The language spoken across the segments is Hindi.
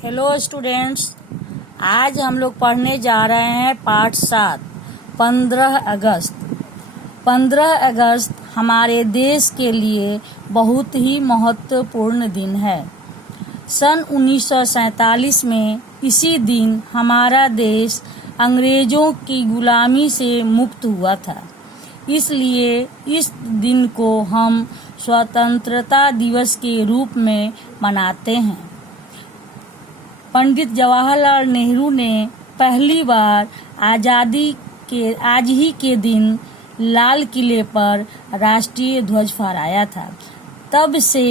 हेलो स्टूडेंट्स, आज हम लोग पढ़ने जा रहे हैं पाठ 7 15 अगस्त। 15 अगस्त हमारे देश के लिए बहुत ही महत्वपूर्ण दिन है। सन 1947 में इसी दिन हमारा देश अंग्रेजों की गुलामी से मुक्त हुआ था। इसलिए इस दिन को हम स्वतंत्रता दिवस के रूप में मनाते हैं। पंडित जवाहरलाल नेहरू ने पहली बार आज़ादी के आज ही के दिन लाल किले पर राष्ट्रीय ध्वज फहराया था। तब से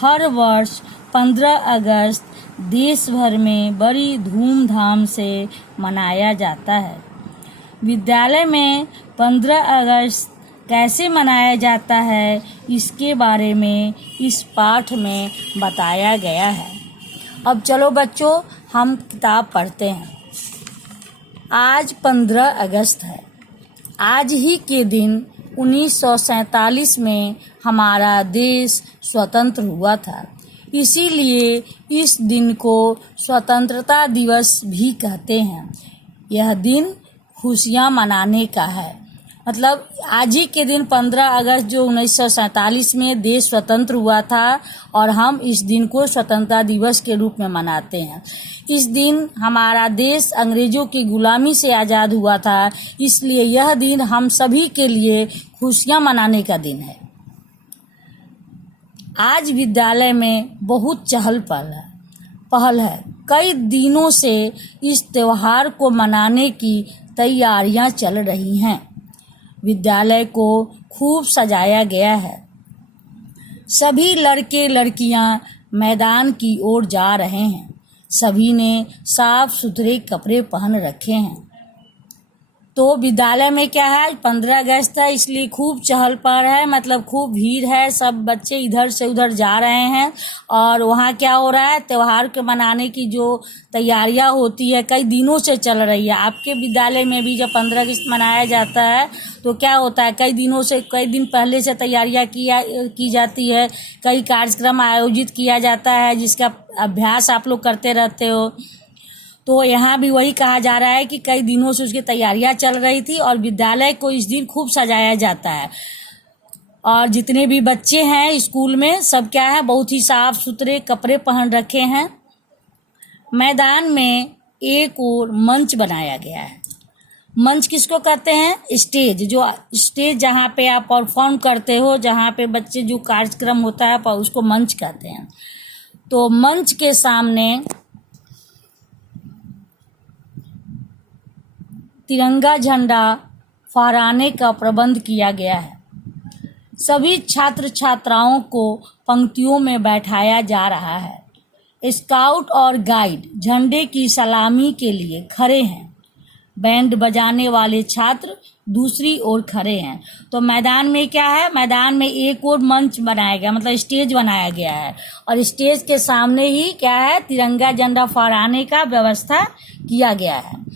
हर वर्ष 15 अगस्त देश भर में बड़ी धूमधाम से मनाया जाता है। विद्यालय में 15 अगस्त कैसे मनाया जाता है, इसके बारे में इस पाठ में बताया गया है। अब चलो बच्चों, हम किताब पढ़ते हैं। आज 15 अगस्त है। आज ही के दिन 1947 में हमारा देश स्वतंत्र हुआ था। इसीलिए इस दिन को स्वतंत्रता दिवस भी कहते हैं। यह दिन खुशियां मनाने का है। मतलब आज ही के दिन 15 अगस्त जो 1947 में देश स्वतंत्र हुआ था और हम इस दिन को स्वतंत्रता दिवस के रूप में मनाते हैं। इस दिन हमारा देश अंग्रेजों की गुलामी से आज़ाद हुआ था, इसलिए यह दिन हम सभी के लिए खुशियां मनाने का दिन है। आज विद्यालय में बहुत चहल पहल है। कई दिनों से इस त्योहार को मनाने की तैयारियां चल रही हैं। विद्यालय को खूब सजाया गया है। सभी लड़के लड़कियां मैदान की ओर जा रहे हैं। सभी ने साफ सुथरे कपड़े पहन रखे हैं। तो विद्यालय में क्या है, 15 अगस्त है, इसलिए खूब चहल पहल है, मतलब खूब भीड़ है। सब बच्चे इधर से उधर जा रहे हैं और वहाँ क्या हो रहा है, त्योहार के मनाने की जो तैयारियां होती है कई दिनों से चल रही है। आपके विद्यालय में भी जब 15 अगस्त मनाया जाता है तो क्या होता है, कई दिन पहले से तैयारियां की जाती है। कई कार्यक्रम आयोजित किया जाता है जिसका अभ्यास आप लोग करते रहते हो। तो यहाँ भी वही कहा जा रहा है कि कई दिनों से उसकी तैयारियां चल रही थी और विद्यालय को इस दिन खूब सजाया जाता है। और जितने भी बच्चे हैं स्कूल में सब क्या है, बहुत ही साफ सुथरे कपड़े पहन रखे हैं। मैदान में एक और मंच बनाया गया है। मंच किसको कहते हैं, स्टेज जहाँ पे आप परफॉर्म करते हो, जहाँ पे बच्चे जो कार्यक्रम होता है उसको मंच कहते हैं। तो मंच के सामने तिरंगा झंडा फहराने का प्रबंध किया गया है। सभी छात्र छात्राओं को पंक्तियों में बैठाया जा रहा है। स्काउट और गाइड झंडे की सलामी के लिए खड़े हैं। बैंड बजाने वाले छात्र दूसरी ओर खड़े हैं। तो मैदान में क्या है, मैदान में एक और मंच बनाया गया, मतलब स्टेज बनाया गया है और स्टेज के सामने ही क्या है, तिरंगा झंडा फहराने का व्यवस्था किया गया है।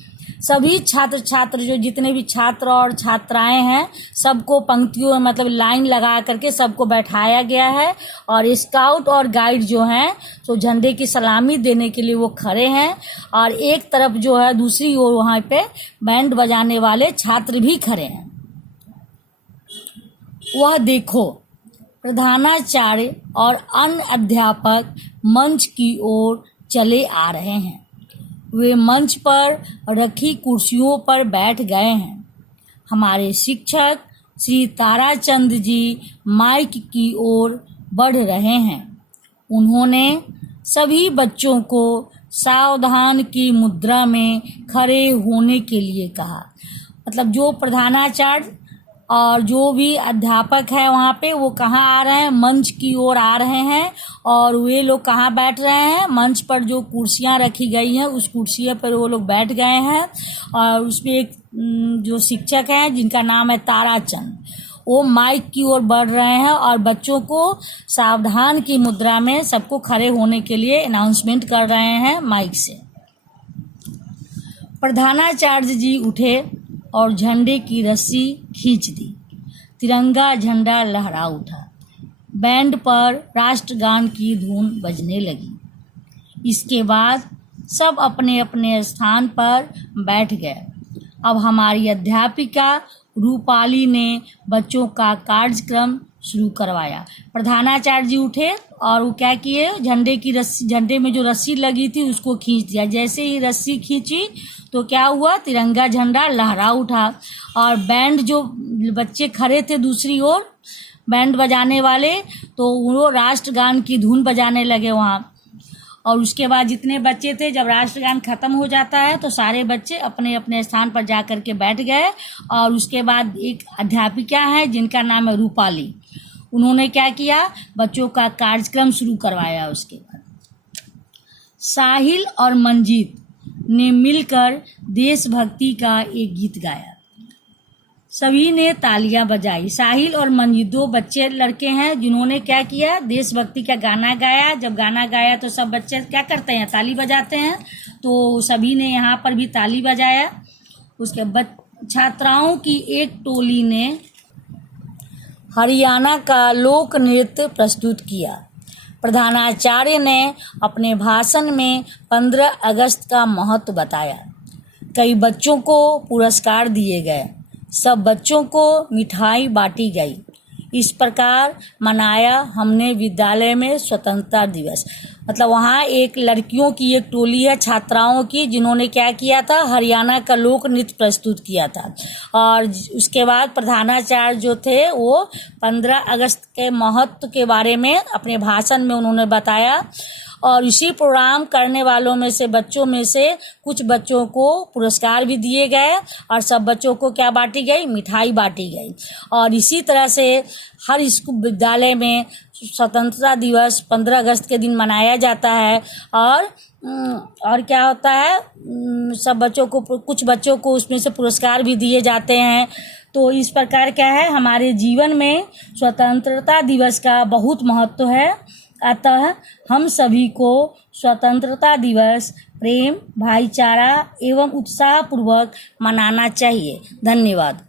सभी छात्र जो जितने भी छात्र और छात्राएं हैं सबको पंक्तियों मतलब लाइन लगा करके सबको बैठाया गया है। और स्काउट और गाइड जो हैं तो झंडे की सलामी देने के लिए वो खड़े हैं और एक तरफ जो है दूसरी ओर वहाँ पे बैंड बजाने वाले छात्र भी खड़े हैं। वह देखो, प्रधानाचार्य और अन्य अध्यापक मंच की ओर चले आ रहे हैं। वे मंच पर रखी कुर्सियों पर बैठ गए हैं। हमारे शिक्षक श्री ताराचंद जी माइक की ओर बढ़ रहे हैं। उन्होंने सभी बच्चों को सावधान की मुद्रा में खड़े होने के लिए कहा। मतलब जो प्रधानाचार्य और जो भी अध्यापक है वहाँ पे वो कहाँ आ रहे हैं, मंच की ओर आ रहे हैं। और वे लोग कहाँ बैठ रहे हैं, मंच पर जो कुर्सियाँ रखी गई हैं उस कुर्सियों पर वो लोग बैठ गए हैं। और उसमें एक जो शिक्षक हैं जिनका नाम है ताराचंद, वो माइक की ओर बढ़ रहे हैं और बच्चों को सावधान की मुद्रा में सबको खड़े होने के लिए अनाउंसमेंट कर रहे हैं माइक से। प्रधानाचार्य जी उठे और झंडे की रस्सी खींच दी। तिरंगा झंडा लहरा उठा। बैंड पर राष्ट्रगान की धुन बजने लगी। इसके बाद सब अपने अपने स्थान पर बैठ गए। अब हमारी अध्यापिका रूपाली ने बच्चों का कार्यक्रम शुरू करवाया। प्रधानाचार्य जी उठे और वो क्या किए, झंडे में जो रस्सी लगी थी उसको खींच दिया। जैसे ही रस्सी खींची तो क्या हुआ, तिरंगा झंडा लहरा उठा। और बैंड, जो बच्चे खड़े थे दूसरी ओर बैंड बजाने वाले, तो वो राष्ट्रगान की धुन बजाने लगे वहाँ। और उसके बाद जितने बच्चे थे, जब राष्ट्रगान खत्म हो जाता है तो सारे बच्चे अपने अपने स्थान पर जा कर के बैठ गए। और उसके बाद एक अध्यापिका है जिनका नाम है रूपाली, उन्होंने क्या किया, बच्चों का कार्यक्रम शुरू करवाया। उसके बाद साहिल और मंजीत ने मिलकर देशभक्ति का एक गीत गाया। सभी ने तालियां बजाई। साहिल और मंजीत 2 बच्चे लड़के हैं जिन्होंने क्या किया, देशभक्ति का गाना गाया। जब गाना गाया तो सब बच्चे क्या करते हैं, ताली बजाते हैं। तो सभी ने यहाँ पर भी ताली बजाया। उसके छात्राओं की एक टोली ने हरियाणा का लोक नृत्य प्रस्तुत किया। प्रधानाचार्य ने अपने भाषण में 15 अगस्त का महत्व बताया। कई बच्चों को पुरस्कार दिए गए। सब बच्चों को मिठाई बांटी गई। इस प्रकार मनाया हमने विद्यालय में स्वतंत्रता दिवस। मतलब वहाँ एक लड़कियों की एक टोली है छात्राओं की, जिन्होंने क्या किया था, हरियाणा का लोक नृत्य प्रस्तुत किया था। और उसके बाद प्रधानाचार्य जो थे वो 15 अगस्त के महत्व के बारे में अपने भाषण में उन्होंने बताया। और इसी प्रोग्राम करने वालों में से बच्चों में से कुछ बच्चों को पुरस्कार भी दिए गए और सब बच्चों को क्या बांटी गई, मिठाई बांटी गई। और इसी तरह से हर स्कूल विद्यालय में स्वतंत्रता दिवस 15 अगस्त के दिन मनाया जाता है। और क्या होता है, सब बच्चों को, कुछ बच्चों को उसमें से पुरस्कार भी दिए जाते हैं। तो इस प्रकार क्या है, हमारे जीवन में स्वतंत्रता दिवस का बहुत महत्व है। अतः हम सभी को स्वतंत्रता दिवस प्रेम, भाईचारा एवं उत्साहपूर्वक मनाना चाहिए। धन्यवाद।